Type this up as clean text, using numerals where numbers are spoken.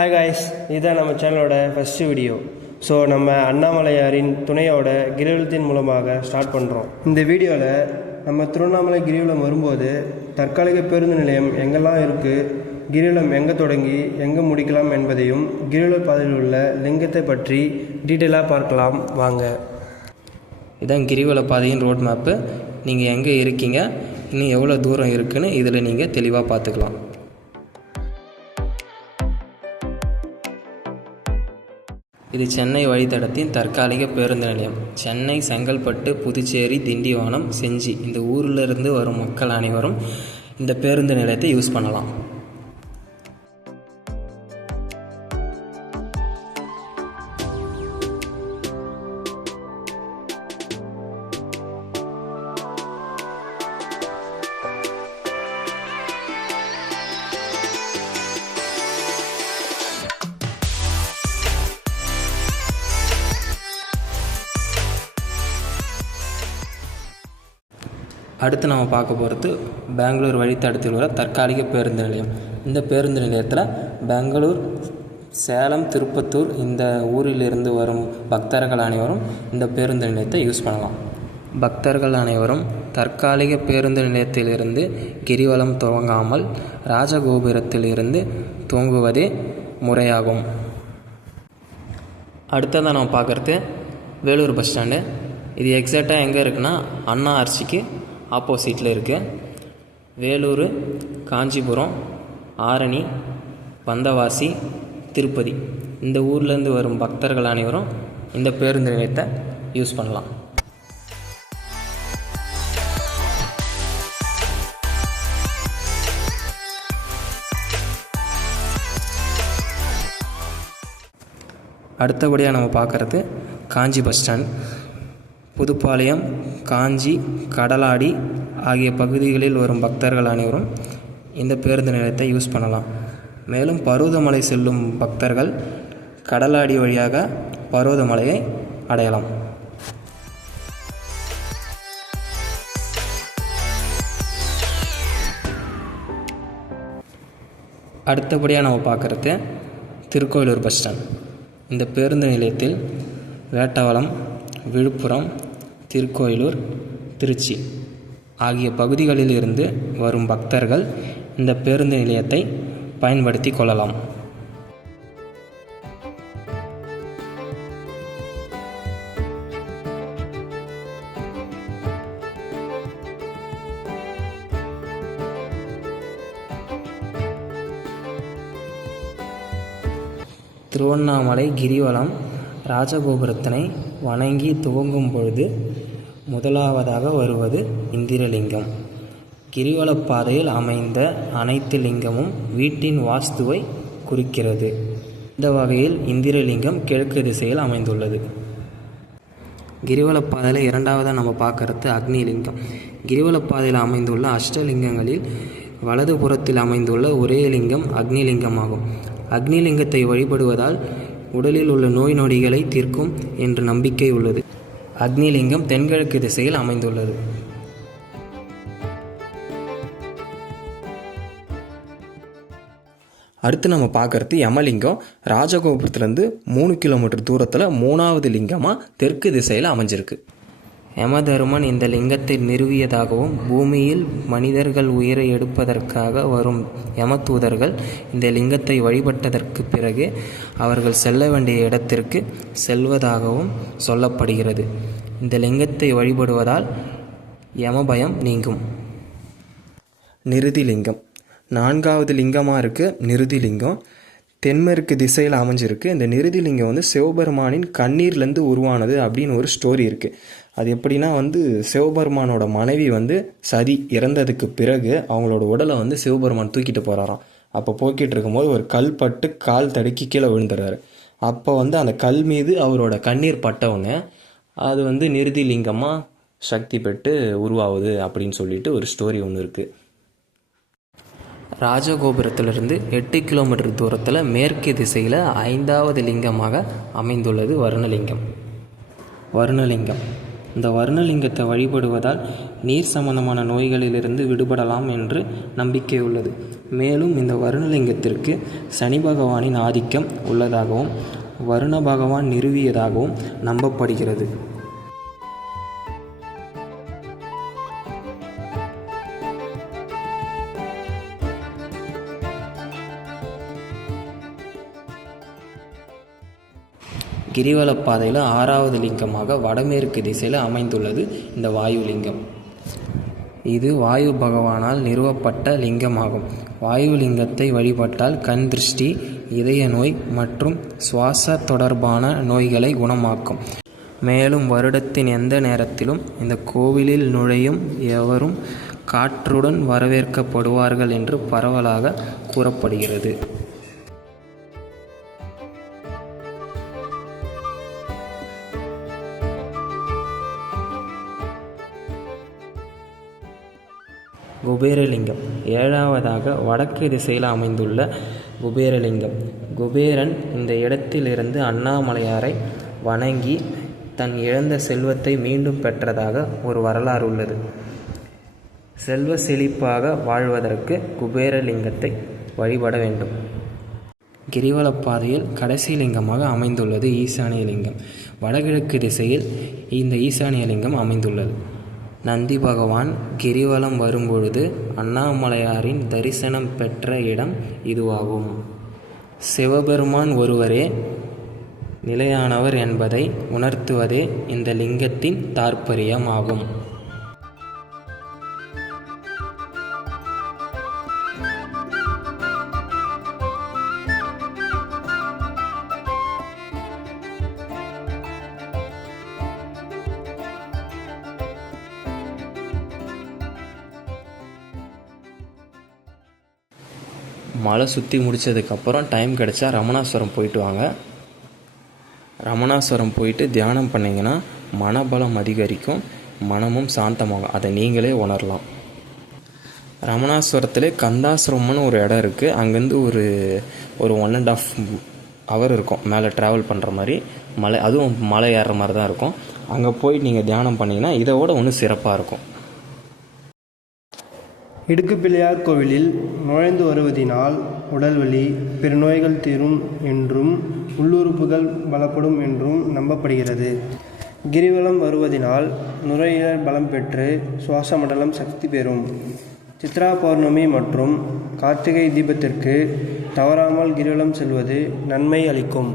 Hi guys, இதுதான் நம்ம சேனலோட ஃபஸ்ட்டு வீடியோ. ஸோ நம்ம அண்ணாமலையாரின் துணையோட கிரிவலத்தின் மூலமாக ஸ்டார்ட் பண்ணுறோம். இந்த வீடியோவில் நம்ம திருவண்ணாமலை கிரிவலம் வரும்போது தற்காலிக பேருந்து நிலையம் எங்கெல்லாம் இருக்குது, கிரிவலம் எங்கே தொடங்கி எங்கே முடிக்கலாம் என்பதையும் கிரிவல பாதையில் உள்ள லிங்கத்தை பற்றி டீட்டெயிலாக பார்க்கலாம் வாங்க. இதான் கிரிவல பாதையின் ரோட் மேப்பு. நீங்கள் எங்கே இருக்கீங்க, இன்னும் எவ்வளோ தூரம் இருக்குதுன்னு இதில் நீங்கள் தெளிவாக பார்த்துக்கலாம். இது சென்னை வழித்தடத்தின் தற்காலிக பேருந்து நிலையம். சென்னை, செங்கல்பட்டு, புதுச்சேரி, திண்டிவனம், செஞ்சி இந்த ஊரிலிருந்து வரும் மக்கள் அனைவரும் இந்த பேருந்து நிலையத்தை யூஸ் பண்ணலாம். அடுத்து நம்ம பார்க்க போகிறது பெங்களூர் வழித்தடத்தில் உள்ள தற்காலிக பேருந்து நிலையம். இந்த பேருந்து நிலையத்தில் பெங்களூர், சேலம், திருப்பத்தூர் இந்த ஊரிலிருந்து வரும் பக்தர்கள் அனைவரும் இந்த பேருந்து நிலையத்தை யூஸ் பண்ணலாம். பக்தர்கள் அனைவரும் தற்காலிக பேருந்து நிலையத்திலிருந்து கிரிவலம் துவங்காமல் ராஜகோபுரத்தில் இருந்து துவங்குவதே முறையாகும். அடுத்ததாக நம்ம பார்க்குறது வேலூர் பஸ் ஸ்டாண்டு. இது எக்ஸாக்டாக எங்கே இருக்குன்னா அண்ணா ஆர்ச்சிக்கு ஆப்போசிட்டில் இருக்குது. வேலூர், காஞ்சிபுரம், ஆரணி, வந்தவாசி, திருப்பதி இந்த ஊர்லேருந்து வரும் பக்தர்கள் அனைவரும் இந்த பேருந்து நிலையத்தை யூஸ் பண்ணலாம். அடுத்தபடியாக நம்ம பார்க்குறது காஞ்சி பஸ் ஸ்டாண்ட். புதுப்பாளையம், காஞ்சி, கடலாடி ஆகிய பகுதிகளில் வரும் பக்தர்கள் அனைவரும் இந்த பேருந்து நிலையத்தை யூஸ் பண்ணலாம். மேலும் பருவதமலை செல்லும் பக்தர்கள் கடலாடி வழியாக பருவதமலையை அடையலாம். அடுத்தபடியாக நம்ம பார்க்குறது திருக்கோயிலூர் பஸ் ஸ்டாண்ட். இந்த பேருந்து நிலையத்தில் வேட்டவலம், விழுப்புரம், திருக்கோயிலூர், திருச்சி ஆகிய பகுதிகளில் இருந்து வரும் பக்தர்கள் இந்த பேருந்து நிலையத்தை பயன்படுத்தி கொள்ளலாம். திருவண்ணாமலை கிரிவலம் ராஜகோபுரத்தினை வணங்கி துவங்கும் பொழுது முதலாவதாக வருவது இந்திரலிங்கம். கிரிவல பாதையில் அமைந்த அனைத்து லிங்கமும் வீட்டின் வாஸ்துவை குறிக்கிறது. இந்த வகையில் இந்திரலிங்கம் கிழக்கு திசையில் அமைந்துள்ளது. கிரிவல பாதையில் இரண்டாவதாக நம்ம பார்க்குறது அக்னிலிங்கம். கிரிவல பாதையில் அமைந்துள்ள அஷ்டலிங்கங்களில் வலது புறத்தில் அமைந்துள்ள ஒரே லிங்கம் அக்னிலிங்கமாகும். அக்னிலிங்கத்தை வழிபடுவதால் உடலில் உள்ள நோய் நொடிகளை தீர்க்கும் என்ற நம்பிக்கை உள்ளது. அக்னிலிங்கம் தென்கிழக்கு திசையில் அமைந்துள்ளது. அடுத்து நம்ம பார்க்குறது யமலிங்கம். ராஜகோபுரத்துலேருந்து 3 கிலோமீட்டர் தூரத்தில் 3வது லிங்கமாக தெற்கு திசையில் அமைஞ்சிருக்கு. யமதருமன் இந்த லிங்கத்தை நிறுவியதாகவும் பூமியில் மனிதர்கள் உயிரை எடுப்பதற்காக வரும் யமதூதர்கள் இந்த லிங்கத்தை வழிபட்டதற்கு பிறகு அவர்கள் செல்ல வேண்டிய இடத்திற்கு செல்வதாகவும் சொல்லப்படுகிறது. இந்த லிங்கத்தை வழிபடுவதால் யமபயம் நீங்கும். நிருதி லிங்கம் 4வது லிங்கமாக இருக்குது. நிருதி லிங்கம் தென்மேற்கு திசையில் அமைஞ்சிருக்கு. இந்த நிருதி லிங்கம் சிவபெருமானின் கண்ணீர்லேருந்து உருவானது அப்படின்னு ஒரு ஸ்டோரி இருக்குது. அது எப்படின்னா சிவபெருமானோட மனைவி சதி இறந்ததுக்கு பிறகு அவங்களோட உடலை சிவபெருமான் தூக்கிட்டு போகிறாராம். அப்போ போக்கிட்டு இருக்கும்போது ஒரு கல் பட்டு கால் தடுக்கி கீழே விழுந்துடுறாரு. அப்போ அந்த கல் மீது அவரோட கண்ணீர் பட்டவுடனே அது நிருதி லிங்கமாக சக்தி பெற்று உருவாகுது அப்படின்னு சொல்லிட்டு ஒரு ஸ்டோரி ஒன்று இருக்குது. ராஜகோபுரத்திலிருந்து 8 கிலோமீட்டர் தூரத்தில் மேற்கு திசையில் 5வது லிங்கமாக அமைந்துள்ளது வருணலிங்கம். வருணலிங்கம் இந்த வருணலிங்கத்தை வழிபடுவதால் நீர் சம்பந்தமான நோய்களிலிருந்து விடுபடலாம் என்று நம்பிக்கை உள்ளது. மேலும் இந்த வருணலிங்கத்திற்கு சனி பகவானின் ஆதிக்கம் உள்ளதாகவும் வருண பகவான் நிறுவியதாகவும் நம்பப்படுகிறது. கிரிவலப்பாதையில் 6வது லிங்கமாக வடமேற்கு திசையில் அமைந்துள்ளது இந்த வாயுலிங்கம். இது வாயு பகவானால் நிறுவப்பட்ட லிங்கமாகும். வாயு லிங்கத்தை வழிபட்டால் கண் திருஷ்டி, இதய நோய் மற்றும் சுவாச தொடர்பான நோய்களை குணமாக்கும். மேலும் வருடத்தின் எந்த நேரத்திலும் இந்த கோவிலில் நுழையும் எவரும் காற்றுடன் வரவேற்கப்படுவார்கள் என்று பரவலாக கூறப்படுகிறது. குபேரலிங்கம் 7வதாக வடக்கு திசையில் அமைந்துள்ள குபேரலிங்கம். குபேரன் இந்த இடத்திலிருந்து அண்ணாமலையாரை வணங்கி தன் இழந்த செல்வத்தை மீண்டும் பெற்றதாக ஒரு வரலாறு உள்ளது. செல்வ செழிப்பாக வாழ்வதற்கு குபேரலிங்கத்தை வழிபட வேண்டும். கிரிவலப்பாதையில் கடைசி லிங்கமாக அமைந்துள்ளது ஈசானிய லிங்கம். வடகிழக்கு திசையில் இந்த ஈசானிய லிங்கம் அமைந்துள்ளது. நந்தி பகவான் கிரிவலம் வரும்பொழுது அண்ணாமலையாரின் தரிசனம் பெற்ற இடம் இதுவாகும். சிவபெருமான் ஒருவரே நிலையானவர் என்பதை உணர்த்துவதே இந்த லிங்கத்தின் தாற்பயமாகும். மலை சுற்றி முடித்ததுக்கப்புறம் டைம் கிடச்சா ரமணாஸ்வரம் போயிட்டு வாங்க. ரமணாஸ்வரம் போயிட்டு தியானம் பண்ணிங்கன்னா மனபலம் அதிகரிக்கும், மனமும் சாந்தமாகும். அதை நீங்களே உணரலாம். ரமணாஸ்வரத்திலே கந்தாசிரமம்னு ஒரு இடம் இருக்குது. அங்கேருந்து ஒரு 1.5 hour இருக்கும் மேலே ட்ராவல் பண்ணுற மாதிரி. அதுவும் மலை ஏறுற மாதிரி தான் இருக்கும். அங்கே போய் நீங்கள் தியானம் பண்ணிங்கன்னா இதை விட இன்னும் சிறப்பாக இருக்கும். இடுக்கு பிள்ளையார் கோவிலில் நுழைந்து வருவதினால் உடல்வலி, பிற நோய்கள் தீரும் என்றும் உள்ளுறுப்புகள் பலப்படும் என்றும் நம்பப்படுகிறது. கிரிவலம் வருவதினால் நுரையீரல் பலம் பெற்று சுவாச மண்டலம் சக்தி பெறும். சித்ரா பௌர்ணமி மற்றும் கார்த்திகை தீபத்திற்கு தவறாமல் கிரிவலம் செல்வது நன்மை அளிக்கும்.